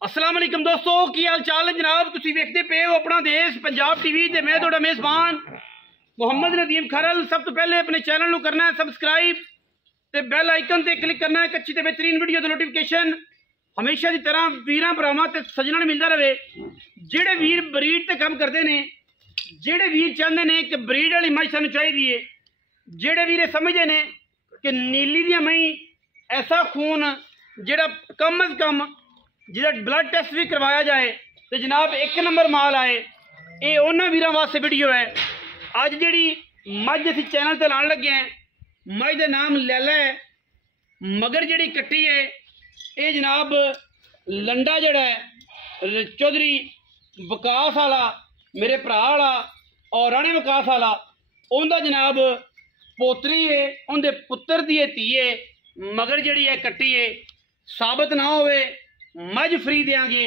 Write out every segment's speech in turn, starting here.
अस्सलाम वालेकुम दोस्तों, की हाल चाल है जनाब। तुसीं वेखदे पे हो अपना देश पंजाब टीवी ते मैं तुहाडा मेज़बान मुहम्मद नदीम खरल। सब तो पहले अपने चैनल को करना है सबसक्राइब ते बैल आइकन ते क्लिक करना है। अच्छी ते बेहतरीन वीडियो दी नोटिफिकेशन हमेशा की तरह वीरां भरावां ते सज्जणां नूं मिलदा रहे। जिहड़े वीर ब्रीड ते काम करते हैं, जिहड़े वीर चाहते हैं कि ब्रीड वाली मई सानूं चाहिदी है, जिहड़े वीर समझते हैं कि नीली दी मई ऐसा खून जिहड़ा कम अज़ कम जिहदा ब्लड टेस्ट भी करवाया जाए तो जनाब एक नंबर माल आए, ये उन्होंने वीरों वास्ते वीडियो है। अज जी मझ असी चैनल पर लाने लगे हैं, मझ का नाम लैला है, मगर जी कट्टी है ये जनाब लंडा जड़ा है चौधरी विकास वाला मेरे भरा वाला और राणे विकास वाला उनका जनाब पोतरी है, उनके पुत्र की धी है। मगर जी है कट्टी है साबित ना होवे मझ फ्री देंगे।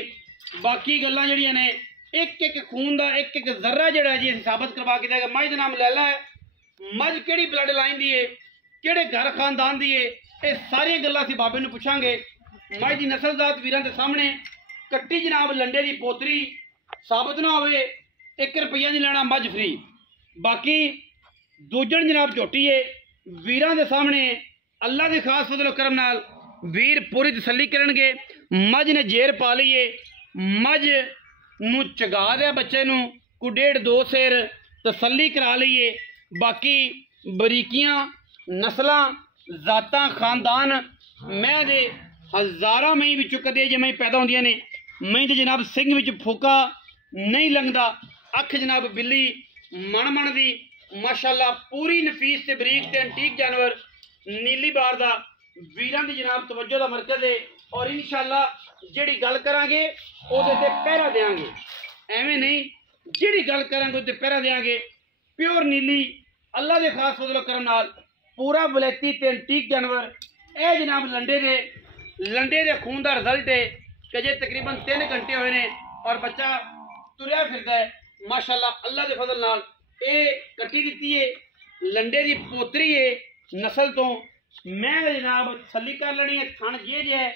बाकी गल्लां जड़ियां ने एक एक खून का एक एक जर्रा जड़ा जी साबित करवा के देगा। मझ का नाम लैला है, मझ केड़ी ब्लड लाइन दी है, केड़े घर खानदान दी है, ये सारिया गल्लां असीं बाबे नूं पुछांगे। मझ की नस्लजात वीरां दे सामने कट्टी जनाब लंडे की पोतरी साबित ना होवे 1 रुपया नहीं लेना मझ फ्री। बाकी दूजन जनाब झोटी है वीरां दे सामने अल्लाह के खास फजलो करम नाल वीर पूरी तसल्ली करनगे। मझ ने जेर पा ली है, मझ नूं चगा दिया बच्चे नूं को 1.5-2 सेर तसल्ली करा ली है। बाकी बरीकियां नस्लां जातां खानदान मैं दे हज़ारां मई विचों कदे जे मई पैदा होंदियां ने। मई दे जनाब सिंह विच फूका नहीं लंघदा, अख जनाब बिल्ली मन मन दी माशाअल्लाह पूरी नफीस ते बरीक ते एंटीक जानवर नीली बार दा वीरां दी जनाब तवज्जो दा मरकज़ है। और इंशाअल्लाह जिहड़ी गल करांगे उहदे ते पहरा देंगे, एवें नहीं जिहड़ी गल करांगे उहदे पहरा देंगे। प्योर नीली अल्लाह के खास फजलो करम नाल पूरा वलैती ते एंटीक जानवर ए जनाब लंडे दे खून का रिजल्ट है कि जे तकरीबन 3 घंटे हुए ने और बच्चा तुरया फिरदा है माशाअल्लाह। अल्लाह के फजल नाल ये कट्टी दी है, लंडे की पोतरी है नस्ल तो मैं जनाब तसल्ली कर लेनी है। थन जे है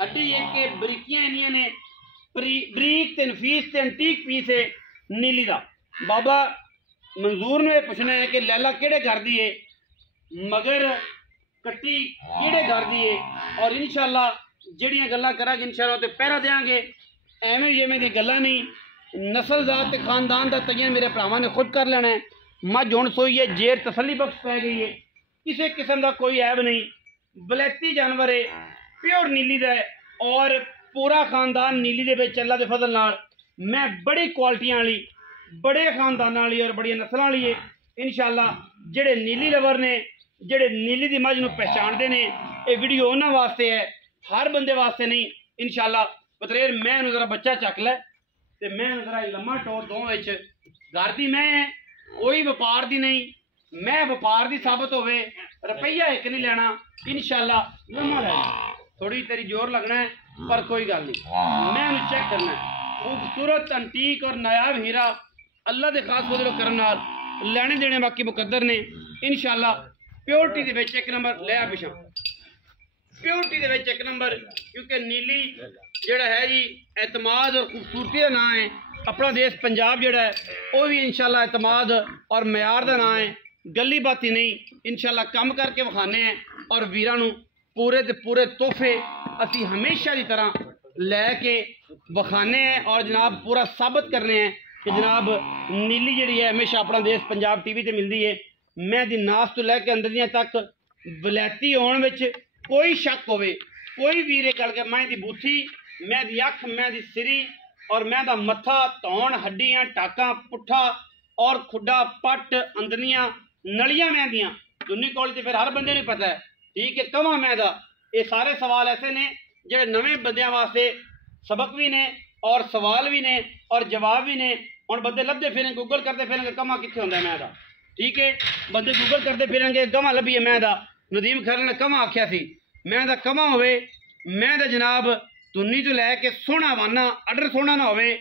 हड्डी एक बरीकियां इन्नियां ने बरीक ते नफीस ते एंटीक पीस है नीली का। बाबा मंजूर ने पूछना है कि लैला केड़े घर दी है, मगर कट्टी केड़े घर दी है। और इंशाअल्लाह जिहड़ियां गल्लां करांगे इंशाअल्लाह ते पहरा देंगे। एवें जिवें दी गल्लां नहीं, नस्ल जात ते खानदान का तयन मेरे भरावां ने खुद कर लेना है। मझ हुण सोई है, जेर तसल्ली बख्श पै गई है, किसी किस्म का कोई ऐब नहीं, बलैती जानवर है, प्योर नीली का है और पूरा खानदान नीली दे विच अल्लाह दे फजल नाल मैं बड़ी क्वालिटियां वाली बड़े खानदान वाली और बड़ी नस्लों वाली है। इंशाअल्लाह जेड़े नीली लवर ने जेड़े नीली दी मझ नूं पहचानते हैं ये वीडियो उन्हां वास्ते है, हर बंदे वास्ते नहीं। इंशाअल्लाह पतरेर मैं जरा बच्चा चक लै ते मैं जरा लम्मा टोर दो विच घर दी मैं कोई व्यापार दी नहीं, मैं व्यापार दी साबित होवे रुपया एक नहीं लेना इंशाअल्लाह लम्मा लेना। थोड़ी तेरी जोर लगना है पर कोई गल नहीं, मैं उन्हें चेक करना है। खूबसूरत अंटीक और नायाब हीरा अल्लाह के खास फजलो करम नाल लेने देने बाकी मुकद्दर ने इंशाअल्लाह। प्योरिटी दे विच 1 नंबर लिया पिछा, प्योरिटी दे विच 1 नंबर, क्योंकि नीली जिहड़ा है जी एतमाद और खूबसूरती का नाम है। अपना देश पंजाब जिहड़ा है वो भी इंशाअल्लाह एतमाद और म्यार का नाम है, गली बाती नहीं। इंशाअल्लाह काम करके विखाने हैं और वीरां नूं पूरे ते पूरे तोहफे असी हमेशा की तरह लैके विखाने हैं और जनाब पूरा साबित करने हैं कि जनाब नीली जी है हमेशा अपना देश पंजाब टीवी ते मिलती है। मैं दी नास तो लैके अंदरियां तक वलैती होने विच कोई शक होवे, कोई वीर गल के मैं दी बूथी, मैं दी अख, मैं दी सिरी और मैं दा मत्था धौन हड्डियां टाका पुट्ठा और खुड्डा पट अंदरियां नलियां मैं दियां दुनी कोल ते फिर हर बंदे नूं पता है, ठीक है। कवां मैं दा ये सारे सवाल ऐसे ने जो नवे बंदियां वास्ते सबक भी ने और सवाल भी ने और जवाब भी ने। हुण बंदे लभदे फिरेंगे गूगल करते फिरेंगे कमा कित्थे हुंदा मैं दा, ठीक है। बंदे गूगल करते फिरेंगे गवां लभीए मैं दा, नदीम खरल ने कवां आख्या सी, मैं दा कवां होवे, मैं दा जनाब धुन्नी तो लैके सोहना वाना अडर सोहना ना होवे,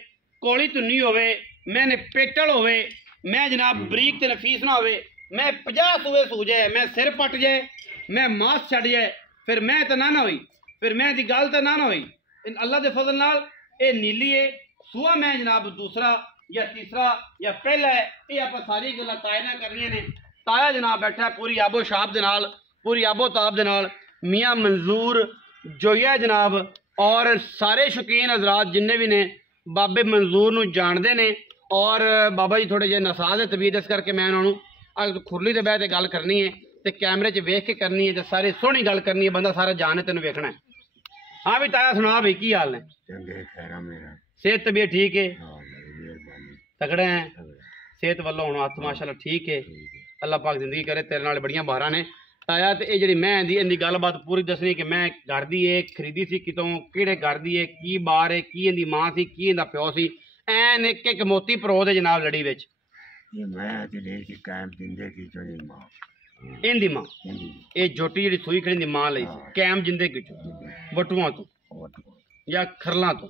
कोली धुन्नी होवे, मैंने पेटल होवे, मैं जनाब बरीक ते नफीस ना होवे, मैं 50 सूए सूझ जाए, मैं सिर पट जाए, मैं मास छड़ जाए, फिर मैं तो ना हुई, फिर मैं दी गल तो ना हुई। अल्लाह के फजल नाल ये नीली है सूआ मैं जनाब दूसरा या तीसरा या पहला है ये आप सारी गल्लां ताए नाल करनियां ने ताया जनाब बैठा पूरी आबो शाब दे नाल पूरी आबो ताब दे नाल मियाँ मंजूर जोया जनाब और सारे शौकीन हजरात जिन्ने भी ने बाबे मंजूर नूं जानदे ने और बाबा जी थोड़े जे नसाज है तबीयत इस करके मैं उन्होंने अगर खुरली ते बैठ के गल करनी है तो कैमरे च वेख के करनी है तो सारी सोहनी गल करनी है बंदा सारा जाने तेन वेखना है। हाँ भी ताया सुना भाई की हाल है सेहत तबीयत ठीक है तगड़े हैं सेहत वालों हुण हत्थ माशाअल्लाह ठीक है अल्लाह पाक जिंदगी करे तेरे नाल बड़ियां बहारां ने ताया ते ये जी मैं इनकी गलबात पूरी दसनी कि मैं घर दी है खरीदी सी कितों किहड़े घर दी है की बार है की इनकी मां सी की इनका प्यो सी एन एक एक मोती परो दे जनाब लड़ी विच इनदी मां ये जोटी जी सूई खड़ी मां लई सी कैम जिंदे किचों बटुआं तो या खरलां तो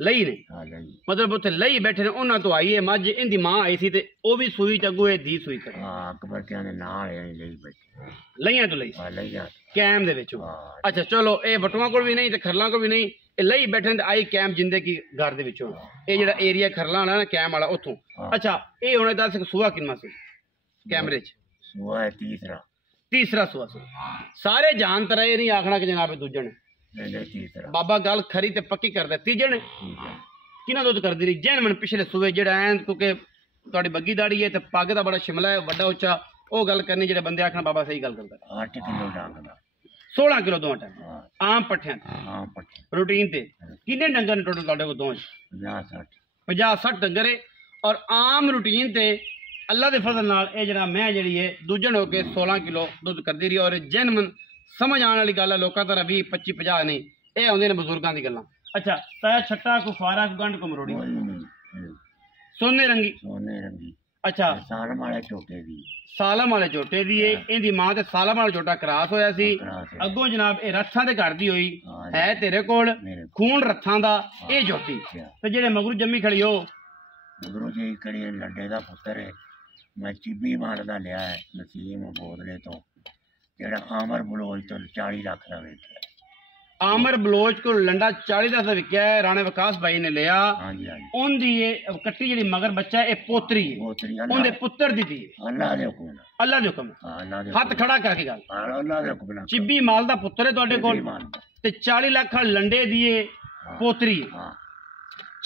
लई ने मतलब उत्थे लई बैठे ने उन्हां तो आई है मझ इनदी मां आई सी ते ओ भी सूई च अगो दी सूई खड़ी लईयां तो लई कैम दे विच अच्छा चलो ये बटुआं कोल भी नहीं ते खरलां कोल भी नहीं लई बैठे ने आई कैम जिंदे की घर दे विचों ये जेड़ा एरिया खरलां वाला ना कैम वाला उत्थों अच्छा ये हुणे दस सूआ किन्ना सी कैमरे च सूआ है तीसरा सूआ सारे जान तरह ये नहीं आखना कि जनाब दूजे ने बाबा गल खरी ते पक्की करदा तीजे ने किना दुध करदी रही जैन मन पिछले सूए जेड़ा ऐ क्योंकि तुहाडी बग्गी दाड़ी है ते पग दा बड़ा शिमला है बड़ा उच्चा ओ गल करनी जेड़े बंदे आखना बाबा सही गल करदा 8 किलो डांगदा 16 किलो दो टाइम आम पट्ठियां रूटीन ते किन्ने डंगर ने टोटल तुहाडे कोल दों 50-60 डंगर है और आम रूटीन ते अल्लाह के फजल नाल ये जनाब मैं जी है दूजन होके 16 किलो दुध करती रही और जैनमन समझ आने वाली गल है लोगों तरह 20-25-50 नहीं ये आउंदे ने बुजुर्गों की गल्लां अच्छा ताया छट्टा को फारा को गंढ को मरोड़ी सोने रंगी अच्छा सालम वाले झोटे दी है इनदी मां ते सालम वाला झोटा क्रॉस होया सी अगों जनाब ये रथां दे घर दी होई है तेरे कोल खून रथां दा ये झोटी ते जेड़े मगरू जम्मी खड़ी हो मगरू जी खड़ी लड्डे दा पुत्तर है मैं चिब्बी माल दा लिया है नसीम बोदले तो जेड़ा आमर बलोच तो 40 लाख दा वेचिया आमर बलोच को लंडा 40 लाख दा विकिया है राणे विकास भाई ने लिया उनदी ये कट्टी जेड़ी मगर बच्चा है पोतरी है उनदे पुत्तर दी थी अल्लाह दे हुक्म हाथ खड़ा करके गल अल्लाह दे हुक्म चिब्बी माल दा पुत्तर है तुहाडे कोल ते 40 लाख लंडे दी पोतरी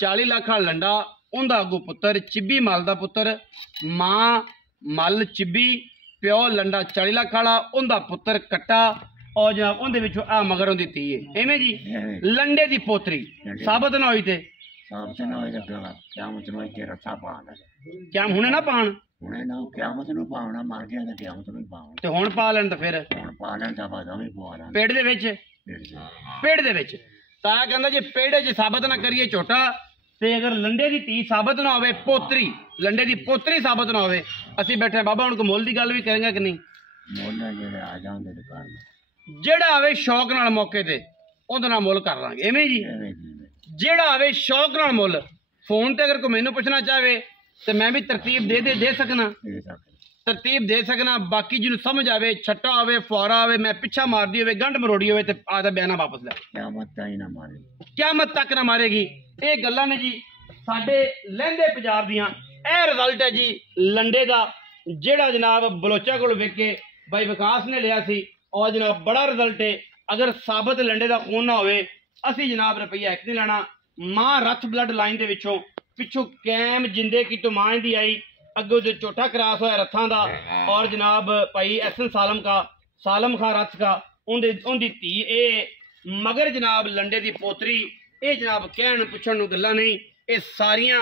40 लाख लंडा उनका अगू पुत्र चिब्बी मल का पुत्र मां मल चिब्बी प्यो लंडा 40 लाख वाला उनका पुत्र कट्टा और जनाब उनके आ मगर उनकी धी है इवें जी लंडे की पोतरी साबित ना हुई थे क्या हुणे ना पान ते हुण पा लैन तो फिर पेड़ दे विच ताया कहंदा जे पेड़ च साबित ना करिए झोटा ते अगर लंडे की धी साबित ना होवे पोतरी लंडे की पोतरी साबित ना होवे असीं बैठे बाबा हुण को मुल की गल भी करेंगे कि नहीं जेड़ा आवे शौक नाल मौके ते उहदे नाल मुल कर लांगे इवें जी जेड़ा आवे शौक नाल मुल फोन ते अगर कोई मैनूं पुछना चाहे तो मैं भी तरतीब दे सकना बाकी जिन्होंने समझ आवे छट्टा आवे फुआरा आवे मैं पिछा मारदी होवे गंढ मरोड़ी होवे ते आदा बयाना वापस लै क़यामत तक ना मारेगी ये गल्लां ने जी साडे लहंदे पंजाब दियां ए रिजल्ट है जी लंडे दा जेड़ा जनाब बलोचा कोल विक के भाई विकास ने लिया सी और जनाब बड़ा रिजल्ट है अगर साबित लंडे दा खून ना होवे असी जनाब रुपया एक नहीं लेना मां रथ ब्लड लाइन दे विचों पिछों कैम जिंदे की तो मां दी आई अगो जो चोटा क्रॉस होया रथां दा और जनाब भाई एहसन सालम खां रथ का उनदी धी ए मगर जनाब लंडे दी पोतरी ये जनाब कहन पुछण नूं गल्लां नहीं ये सारियां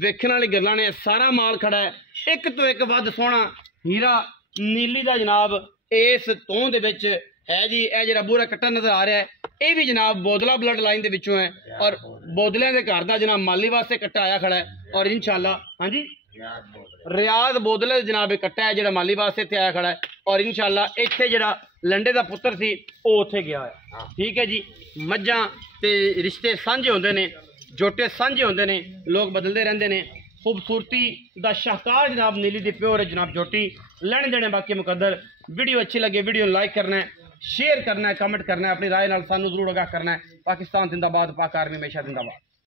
वेखण वाली गल्लां ने सारा माल खड़ा है एक तो एक वध सोहना हीरा नीली दा जनाब इस तों दे विच है जी यह जरा बूरा कट्टा नजर आ रहा है ये भी जनाब बोदला ब्लड लाइन के विचों है और बोदलियां दे घर दा जनाब माली वास्ते कट्टा आया खड़ा है और इंशाल्लाह हाँ जी रियाज बोदले जनाब कट्टा है जो माली वास्ते इत्थे आया खड़ा है और इंशाल्लाह इत्थे जरा लंडे का पुत्र सी वो उत्थे गया है ठीक है जी मज्जां ते रिश्ते सांझे होंदे ने जोटे सांझे होंदे ने लोग बदलते रहंदे ने खूबसूरती दा शाहकार जनाब नीली दी प्योर है जनाब जोटी लेने देने बाकी मुकद्दर वीडियो अच्छी लगे वीडियो लाइक करना है शेयर करना है, कमेंट करना है, अपनी राय नाल सानू जरूर आगाह करना है। पाकिस्तान जिंदाबाद, पाक आर्मी हमेशा जिंदाबाद।